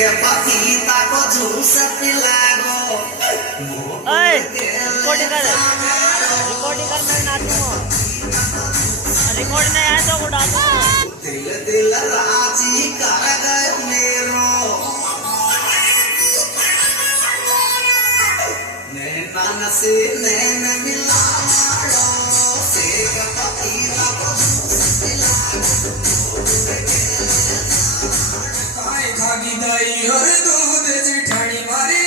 पपीता को जूस पिलागो रिकॉर्डिंग कर मैं नाचूंगा रिकॉर्ड नहीं आया तो उड़ा दिल दिल राजी कर गए मेरो नैना से नैन मिलाओ से पपीता को जूस पिलागो काय खागी दही और दूध जिठानी मारी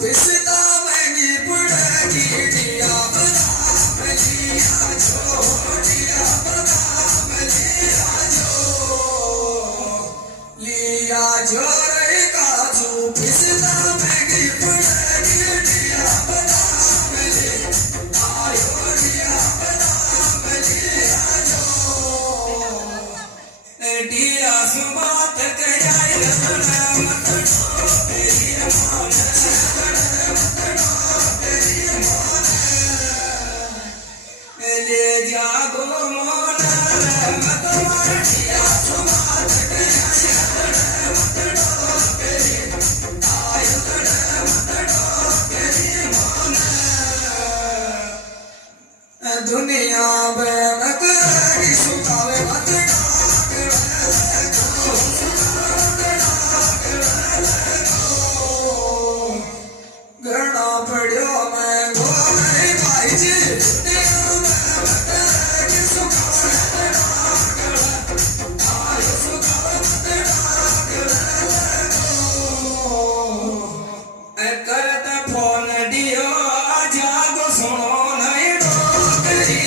पिसता महंगी पड़ेगी दिया बदाम लिया जो दिया बदाम लिया जो रे काजू पिसता महंगी पड़ेगी दिया बदाम लिया बदाम लिया जो दिया सुबात कयाई रसना दुनिया में मकरी सुखावे मत गणा पड़ियो मैं गोरे भाई जी करता फोन दियो जागो सुनो नहीं डोगरी